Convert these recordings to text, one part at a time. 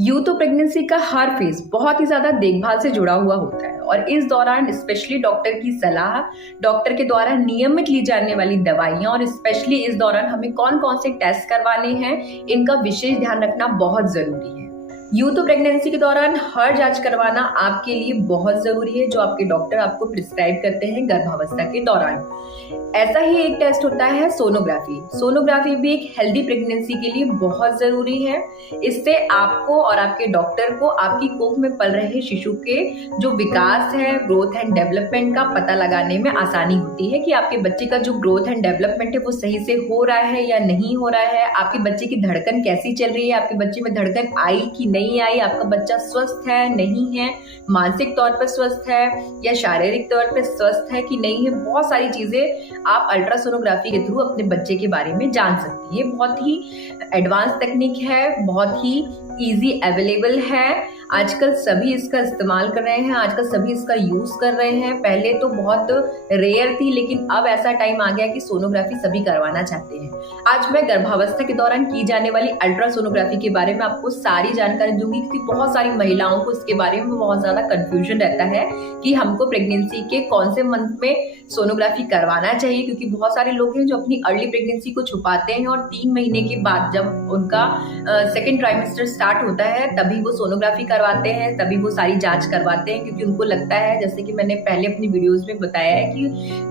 Youth और pregnancy का हर phase बहुत ही ज्यादा देखभाल से जुड़ा हुआ होता है और इस दौरान स्पेशली डॉक्टर की सलाह, डॉक्टर के द्वारा नियमित ली जाने वाली दवाइयां और स्पेशली इस दौरान हमें कौन कौन से टेस्ट करवाने हैं, इनका विशेष ध्यान रखना बहुत जरूरी है। यूथ और प्रेगनेंसी के दौरान हर जांच करवाना आपके लिए बहुत जरूरी है जो आपके डॉक्टर आपको प्रिस्क्राइब करते हैं गर्भावस्था के दौरान। ऐसा ही एक टेस्ट होता है सोनोग्राफी। सोनोग्राफी भी एक हेल्दी प्रेगनेंसी के लिए बहुत जरूरी है। इससे आपको और आपके डॉक्टर को आपकी कोख में पल रहे शिशु के जो विकास है, ग्रोथ एंड डेवलपमेंट का पता लगाने में आसानी होती है कि आपके बच्चे का जो ग्रोथ एंड डेवलपमेंट है वो सही से हो रहा है या नहीं हो रहा है, आपके बच्चे की धड़कन कैसी चल रही है, आपके बच्चे में धड़कन आई कि नहीं आई, आपका बच्चा स्वस्थ है नहीं है, मानसिक तौर पर स्वस्थ है या शारीरिक तौर पर स्वस्थ है कि नहीं है। बहुत सारी चीजें आप अल्ट्रासोनोग्राफी के थ्रू अपने बच्चे के बारे में जान सकती है। बहुत ही एडवांस तकनीक है, बहुत ही इजी अवेलेबल है। आजकल सभी इसका इस्तेमाल कर रहे हैं, आजकल सभी इसका यूज कर रहे हैं। पहले तो बहुत रेयर थी लेकिन अब ऐसा टाइम आ गया कि सोनोग्राफी सभी करवाना चाहते हैं। आज मैं गर्भावस्था के दौरान की जाने वाली अल्ट्रासोनोग्राफी के बारे में आपको सारी जानकारी दूंगी क्योंकि बहुत सारी महिलाओं को इसके बारे में बहुत ज्यादा कंफ्यूजन रहता है कि हमको प्रेगनेंसी के कौन से मंथ में सोनोग्राफी करवाना चाहिए, क्योंकि बहुत सारे लोग हैं जो अपनी अर्ली प्रेगनेंसी को छुपाते हैं और 3 महीने के बाद जब उनका सेकेंड ट्राइमेस्टर स्टार्ट होता है तभी वो सोनोग्राफी करवाते हैं, तभी वो सारी जांच करवाते हैं, क्योंकि उनको लगता है, जैसे कि मैंने पहले अपनी वीडियोस में बताया है, कि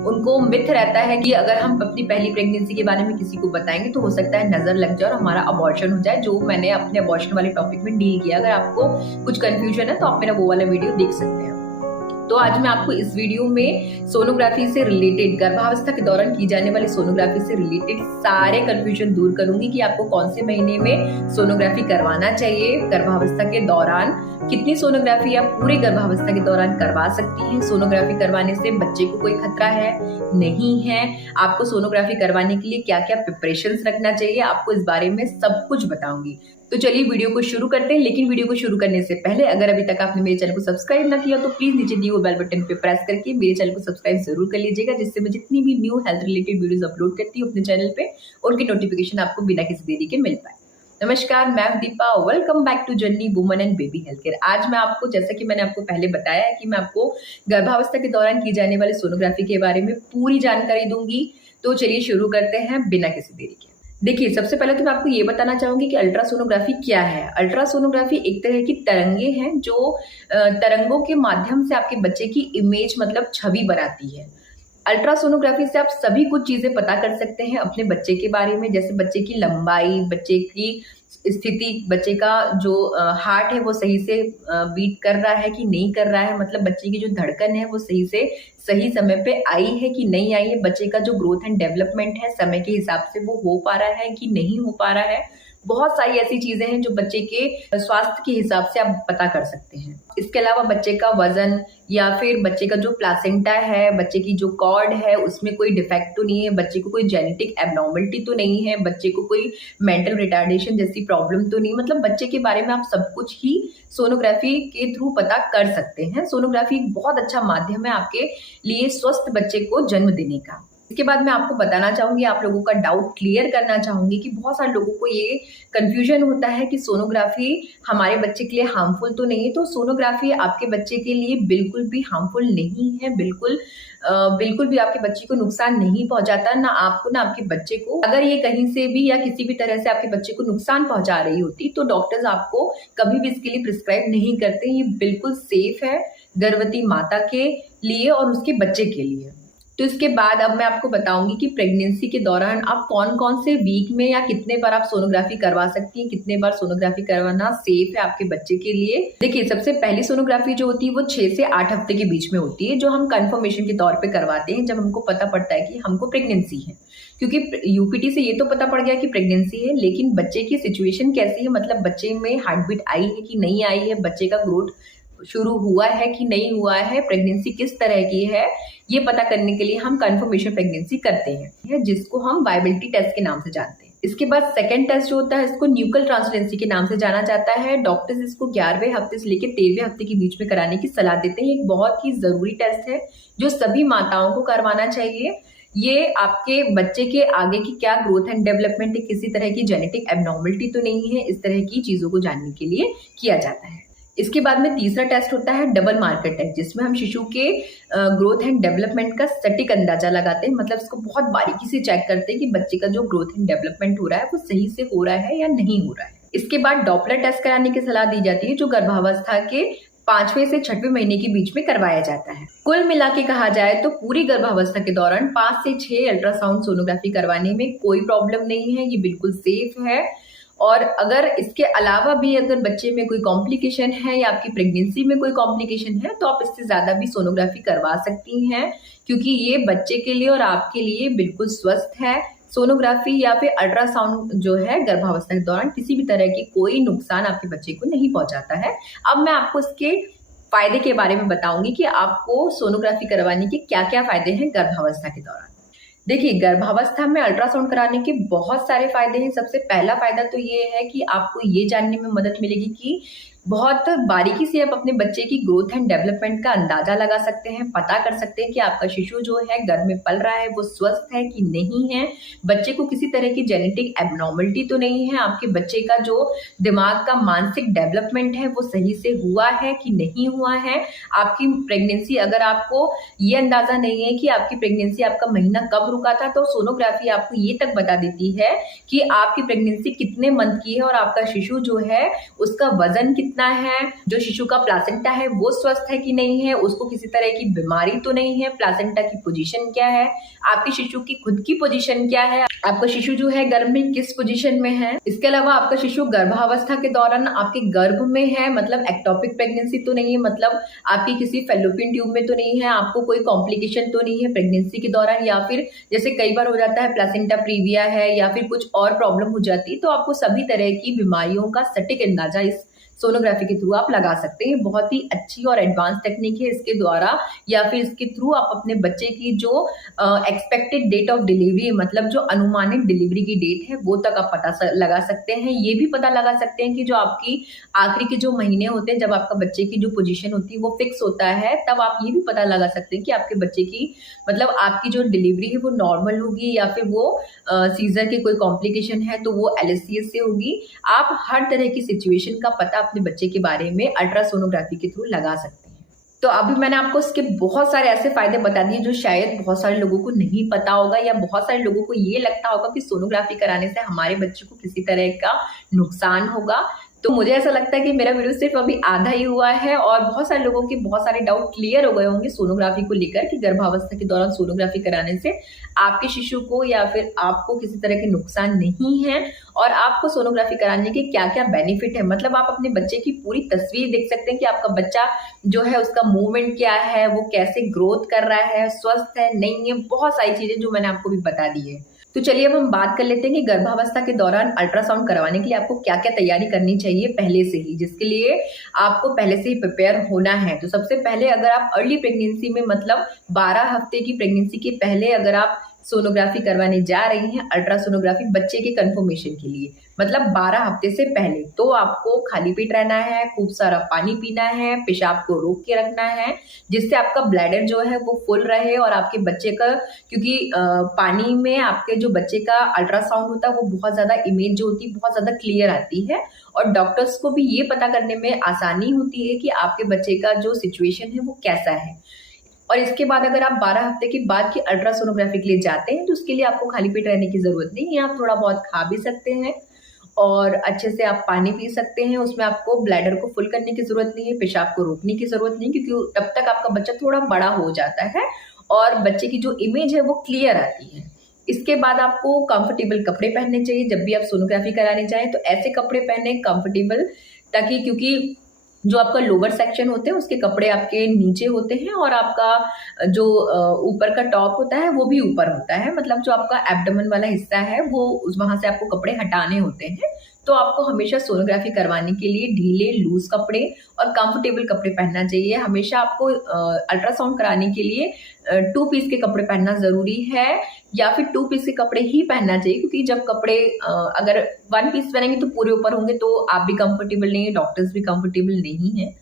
उनको मिथ रहता है कि अगर हम अपनी पहली प्रेगनेंसी के बारे में किसी को बताएंगे तो हो सकता है नजर लग जाए और हमारा अबॉर्शन हो जाए, जो मैंने अपने अबॉर्शन वाले टॉपिक में डील किया। अगर आपको कुछ कंफ्यूजन है तो आप मेरा वो वाला वीडियो देख सकते हैं। तो आज मैं आपको इस वीडियो में सोनोग्राफी से रिलेटेड, गर्भावस्था के दौरान की जाने वाली सोनोग्राफी से रिलेटेड सारे कंफ्यूजन दूर करूंगी कि आपको कौन से महीने में सोनोग्राफी करवाना चाहिए, गर्भावस्था के दौरान कितनी सोनोग्राफी आप पूरे गर्भावस्था के दौरान करवा सकती हैं, सोनोग्राफी करवाने से बच्चे को कोई खतरा है नहीं है, आपको सोनोग्राफी करवाने के लिए क्या क्या प्रिपरेशंस रखना चाहिए, आपको इस बारे में सब कुछ बताऊंगी। तो चलिए वीडियो को शुरू करते हैं। लेकिन वीडियो को शुरू करने से पहले अगर अभी तक आपने मेरे चैनल को सब्सक्राइब ना किया तो प्लीज नीचे दिए हुए बेल बटन पे प्रेस करके मेरे चैनल को सब्सक्राइब जरूर कर लीजिएगा, जिससे मैं जितनी भी new health related videos upload करती हूँ अपने चैनल पे उनकी नोटिफिकेशन आपको बिना किसी देरी के मिल पाए। नमस्कार, मैं हूं Deepa, welcome back to journey woman and baby health care. आज मैं आपको, जैसा कि मैंने आपको पहले बताया है, कि मैं आपको गर्भावस्था के दौरान की जाने वाली सोनोग्राफी के बारे में पूरी जानकारी दूंगी। तो चलिए शुरू करते हैं बिना किसी देरी के। देखिए, सबसे पहले तो मैं आपको ये बताना चाहूंगी कि अल्ट्रासोनोग्राफी क्या है। अल्ट्रासोनोग्राफी एक तरह की तरंगे हैं जो तरंगों के माध्यम से आपके बच्चे की इमेज, मतलब छवि बनाती है। अल्ट्रासोनोग्राफी से आप सभी कुछ चीजें पता कर सकते हैं अपने बच्चे के बारे में, जैसे बच्चे की लंबाई, बच्चे की स्थिति, बच्चे का जो हार्ट है वो सही से बीट कर रहा है कि नहीं कर रहा है, मतलब बच्चे की जो धड़कन है वो सही से सही समय पे आई है कि नहीं आई है, बच्चे का जो ग्रोथ एंड डेवलपमेंट है समय के हिसाब से वो हो पा रहा है कि नहीं हो पा रहा है। बहुत सारी ऐसी चीजें हैं जो बच्चे के स्वास्थ्य के हिसाब से आप पता कर सकते हैं। इसके अलावा बच्चे का वजन या फिर बच्चे का जो प्लासेंटा है, बच्चे की जो कॉर्ड है उसमें कोई डिफेक्ट तो नहीं है, बच्चे को कोई जेनेटिक एबनॉर्मलिटी तो नहीं है, बच्चे को कोई मेंटल रिटार्डेशन जैसी प्रॉब्लम तो नहीं, मतलब बच्चे के बारे में आप सब कुछ ही सोनोग्राफी के थ्रू पता कर सकते हैं। सोनोग्राफी एक बहुत अच्छा माध्यम है आपके लिए स्वस्थ बच्चे को जन्म देने का। इसके बाद मैं आपको बताना चाहूंगी, आप लोगों का डाउट क्लियर करना चाहूंगी कि बहुत सारे लोगों को ये कंफ्यूजन होता है कि सोनोग्राफी हमारे बच्चे के लिए हार्मफुल तो नहीं है। तो सोनोग्राफी आपके बच्चे के लिए बिल्कुल भी हार्मफुल नहीं है, बिल्कुल भी आपके बच्चे को नुकसान नहीं पहुंचाता, ना आपको ना आपके बच्चे को। अगर ये कहीं से भी या किसी भी तरह से आपके बच्चे को नुकसान पहुंचा रही होती तो डॉक्टर्स आपको कभी भी इसके लिए प्रिस्क्राइब नहीं करते। ये बिल्कुल सेफ है गर्भवती माता के लिए और उसके बच्चे के लिए। तो इसके बाद अब मैं आपको बताऊंगी कि प्रेगनेंसी के दौरान आप कौन कौन से वीक में या कितने बार आप सोनोग्राफी करवा सकती हैं, कितने बार सोनोग्राफी करवाना सेफ है आपके बच्चे के लिए। देखिए, सबसे पहली सोनोग्राफी जो होती है वो 6 से 8 हफ्ते के बीच में होती है, जो हम कंफर्मेशन के तौर पे करवाते हैं जब हमको पता पड़ता है कि हमको प्रेगनेंसी है। क्योंकि यूपीटी से ये तो पता पड़ गया कि प्रेगनेंसी है, लेकिन बच्चे की सिचुएशन कैसी है, मतलब बच्चे में हार्ट बीट आई है कि नहीं आई है, बच्चे का ग्रोथ शुरू हुआ है कि नहीं हुआ है, प्रेगनेंसी किस तरह की है, ये पता करने के लिए हम कंफर्मेशन प्रेगनेंसी करते हैं, जिसको हम वायबिलिटी टेस्ट के नाम से जानते हैं। इसके बाद सेकंड टेस्ट जो होता है इसको न्यूकल ट्रांसपेरेंसी के नाम से जाना जाता है। डॉक्टर्स इसको 11वें हफ्ते से लेकर 13वें हफ्ते के बीच में कराने की सलाह देते हैं। एक बहुत ही जरूरी टेस्ट है जो सभी माताओं को करवाना चाहिए। ये आपके बच्चे के आगे की क्या ग्रोथ एंड डेवलपमेंट है, किसी तरह की जेनेटिक एबनॉर्मलिटी तो नहीं है, इस तरह की चीज़ों को जानने के लिए किया जाता है। इसके बाद में तीसरा टेस्ट होता है डबल मार्कर टेस्ट, जिसमें हम शिशु के ग्रोथ एंड डेवलपमेंट का सटीक अंदाजा लगाते हैं। मतलब इसको बहुत बारीकी से चेक करते हैं कि बच्चे का जो ग्रोथ एंड डेवलपमेंट हो रहा है वो सही से हो रहा है या नहीं हो रहा है। इसके बाद डॉपलर टेस्ट कराने की सलाह दी जाती है, जो गर्भावस्था के 5वें से 6वें महीने के बीच में करवाया जाता है। कुल मिला के कहा जाए तो पूरी गर्भावस्था के दौरान 5 से 6 अल्ट्रासाउंड सोनोग्राफी करवाने में कोई प्रॉब्लम नहीं है, ये बिल्कुल सेफ है। और अगर इसके अलावा भी अगर बच्चे में कोई कॉम्प्लिकेशन है या आपकी प्रेगनेंसी में कोई कॉम्प्लिकेशन है तो आप इससे ज़्यादा भी सोनोग्राफी करवा सकती हैं, क्योंकि ये बच्चे के लिए और आपके लिए बिल्कुल स्वस्थ है। सोनोग्राफी या फिर अल्ट्रासाउंड जो है गर्भावस्था के दौरान किसी भी तरह की कोई नुकसान आपके बच्चे को नहीं पहुंचाता है। अब मैं आपको इसके फायदे के बारे में बताऊंगी कि आपको सोनोग्राफी करवाने के क्या क्या फायदे हैं गर्भावस्था के दौरान। देखिए, गर्भावस्था में अल्ट्रासाउंड कराने के बहुत सारे फायदे हैं। सबसे पहला फायदा तो ये है कि आपको ये जानने में मदद मिलेगी कि बहुत बारीकी से आप अपने बच्चे की ग्रोथ एंड डेवलपमेंट का अंदाजा लगा सकते हैं, पता कर सकते हैं कि आपका शिशु जो है गर्भ में पल रहा है वो स्वस्थ है कि नहीं है, बच्चे को किसी तरह की जेनेटिक एबनॉर्मलिटी तो नहीं है, आपके बच्चे का जो दिमाग का मानसिक डेवलपमेंट है वो सही से हुआ है कि नहीं हुआ है। आपकी प्रेगनेंसी, अगर आपको ये अंदाजा नहीं है कि आपकी प्रेगनेंसी आपका महीना कब रुका था, तो सोनोग्राफी आपको ये तक बता देती है कि आपकी प्रेगनेंसी कितने मंथ की है और आपका शिशु जो है उसका वजन कितना है, जो शिशु का प्लासेंटा है वो स्वस्थ है कि नहीं है, उसको किसी तरह की बीमारी तो नहीं है, प्लासेंटा की पोजीशन क्या है, आपके शिशु की खुद की पोजीशन क्या है, आपका शिशु जो है गर्भ में किस पोजीशन में है। इसके अलावा आपका शिशु गर्भावस्था के दौरान आपके गर्भ में है, मतलब एक्टोपिक प्रेगनेंसी तो नहीं है, मतलब आपकी किसी फेलोपियन ट्यूब में तो नहीं है, आपको कोई कॉम्प्लिकेशन तो नहीं है प्रेगनेंसी के दौरान, या फिर जैसे कई बार हो जाता है प्लासेंटा प्रीविया है या फिर कुछ और प्रॉब्लम हो जाती है, तो आपको सभी तरह की बीमारियों का सटीक अंदाजा इस सोनोग्राफी के थ्रू आप लगा सकते हैं। बहुत ही अच्छी और एडवांस टेक्निक है। इसके द्वारा या फिर इसके थ्रू आप अपने बच्चे की जो एक्सपेक्टेड डेट ऑफ डिलीवरी, मतलब जो अनुमानित डिलीवरी की डेट है वो तक आप पता लगा सकते हैं। ये भी पता लगा सकते हैं कि जो आपकी आखिरी के जो महीने होते हैं जब आपका बच्चे की जो पोजीशन होती है वो फिक्स होता है, तब आप ये भी पता लगा सकते हैं कि आपके बच्चे की, मतलब आपकी जो डिलीवरी है वो नॉर्मल होगी या फिर वो सीजर की कोई कॉम्प्लिकेशन है तो वो LSCS से होगी। आप हर तरह की सिचुएशन का पता अपने बच्चे के बारे में अल्ट्रासोनोग्राफी के थ्रू लगा सकते हैं। तो अभी मैंने आपको इसके बहुत सारे ऐसे फायदे बता दिए जो शायद बहुत सारे लोगों को नहीं पता होगा, या बहुत सारे लोगों को ये लगता होगा कि सोनोग्राफी कराने से हमारे बच्चे को किसी तरह का नुकसान होगा। तो मुझे ऐसा लगता है कि मेरा वीडियो सिर्फ अभी आधा ही हुआ है और बहुत सारे लोगों के बहुत सारे डाउट क्लियर हो गए होंगे सोनोग्राफी को लेकर कि गर्भावस्था के दौरान सोनोग्राफी कराने से आपके शिशु को या फिर आपको किसी तरह के नुकसान नहीं है, और आपको सोनोग्राफी कराने के क्या क्या बेनिफिट है। मतलब आप अपने बच्चे की पूरी तस्वीर देख सकते हैं कि आपका बच्चा जो है उसका मूवमेंट क्या है, वो कैसे ग्रोथ कर रहा है, स्वस्थ है नहीं है, बहुत सारी चीजें जो मैंने आपको भी बता दी है। तो चलिए अब हम बात कर लेते हैं कि गर्भावस्था के दौरान अल्ट्रासाउंड करवाने के लिए आपको क्या क्या तैयारी करनी चाहिए पहले से ही, जिसके लिए आपको पहले से ही प्रिपेयर होना है। तो सबसे पहले अगर आप अर्ली प्रेगनेंसी में, मतलब 12 हफ्ते की प्रेगनेंसी के पहले अगर आप सोनोग्राफी करवाने जा रही हैं, अल्ट्रासोनोग्राफी बच्चे के कंफर्मेशन के लिए, मतलब 12 हफ्ते से पहले, तो आपको खाली पेट रहना है, खूब सारा पानी पीना है, पेशाब को रोक के रखना है, जिससे आपका ब्लैडर जो है वो फुल रहे और आपके बच्चे का, क्योंकि पानी में आपके जो बच्चे का अल्ट्रासाउंड होता है वो बहुत ज़्यादा इमेज जो होती है बहुत ज़्यादा क्लियर आती है, और डॉक्टर्स को भी ये पता करने में आसानी होती है कि आपके बच्चे का जो सिचुएशन है वो कैसा है। और इसके बाद अगर आप 12 हफ्ते के बाद की अल्ट्रासोनोग्राफी के लिए जाते हैं तो उसके लिए आपको खाली पेट रहने की ज़रूरत नहीं है, आप थोड़ा बहुत खा भी सकते हैं और अच्छे से आप पानी पी सकते हैं। उसमें आपको ब्लैडर को फुल करने की ज़रूरत नहीं है, पेशाब को रोकने की ज़रूरत नहीं, क्योंकि तब तक आपका बच्चा थोड़ा बड़ा हो जाता है और बच्चे की जो इमेज है वो क्लियर आती है। इसके बाद आपको कंफर्टेबल कपड़े पहनने चाहिए। जब भी आप सोनोग्राफी कराने जाएँ तो ऐसे कपड़े पहने कंफर्टेबल, ताकि क्योंकि जो आपका लोअर सेक्शन होते हैं उसके कपड़े आपके नीचे होते हैं और आपका जो ऊपर का टॉप होता है वो भी ऊपर होता है, मतलब जो आपका एब्डोमेन वाला हिस्सा है वो वहाँ से आपको कपड़े हटाने होते हैं। तो आपको हमेशा सोनोग्राफी करवाने के लिए ढीले लूज कपड़े और कंफर्टेबल कपड़े पहनना चाहिए। हमेशा आपको अल्ट्रासाउंड कराने के लिए 2 पीस के कपड़े पहनना ज़रूरी है, या फिर 2 पीस के कपड़े ही पहनना चाहिए, क्योंकि जब कपड़े अगर 1 पीस पहनेंगे तो पूरे ऊपर होंगे तो आप भी कंफर्टेबल नहीं है, डॉक्टर्स भी कंफर्टेबल नहीं है।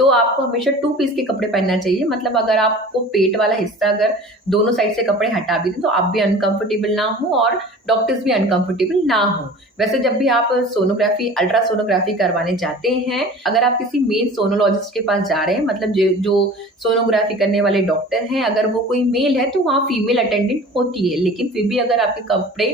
तो आपको हमेशा 2 पीस के कपड़े पहनना चाहिए। मतलब अगर आपको पेट वाला हिस्सा अगर दोनों साइड से कपड़े हटा भी दें तो आप भी अनकंफर्टेबल ना हो और डॉक्टर्स भी अनकंफर्टेबल ना हो। वैसे जब भी आप सोनोग्राफी, अल्ट्रासोनोग्राफी करवाने जाते हैं, अगर आप किसी मेन सोनोलॉजिस्ट के पास जा रहे हैं, मतलब जो सोनोग्राफी करने वाले डॉक्टर हैं, अगर वो कोई मेल है तो वहाँ फीमेल अटेंडेंट होती है। लेकिन फिर भी अगर आपके कपड़े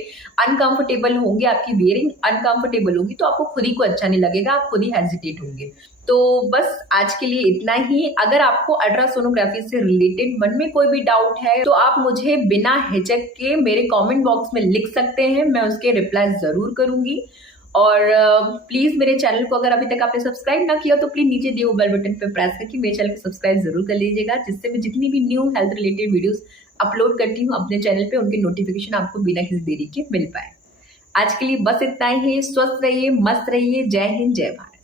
अनकंफर्टेबल होंगे, आपकी वेयरिंग अनकंफर्टेबल होगी, तो आपको खुद ही को अच्छा नहीं लगेगा, आप खुद ही हेजिटेट होंगे। तो बस आज के लिए इतना ही। अगर आपको अल्ट्रासोनोग्राफी से रिलेटेड मन में कोई भी डाउट है तो आप मुझे बिना हिचक के मेरे कमेंट बॉक्स में लिख सकते हैं, मैं उसके रिप्लाई जरूर करूंगी। और प्लीज मेरे चैनल को अगर अभी तक आपने सब्सक्राइब ना किया तो प्लीज नीचे दिए हुए बेल बटन पे प्रेस करके मेरे चैनल को सब्सक्राइब जरूर कर लीजिएगा, जिससे मैं जितनी भी new health related videos upload करती हूँ अपने चैनल पे, उनकी नोटिफिकेशन आपको बिना किसी देरी के मिल पाए। आज के लिए बस इतना ही। स्वस्थ रहिए, मस्त रहिए। जय हिंद, जय भारत।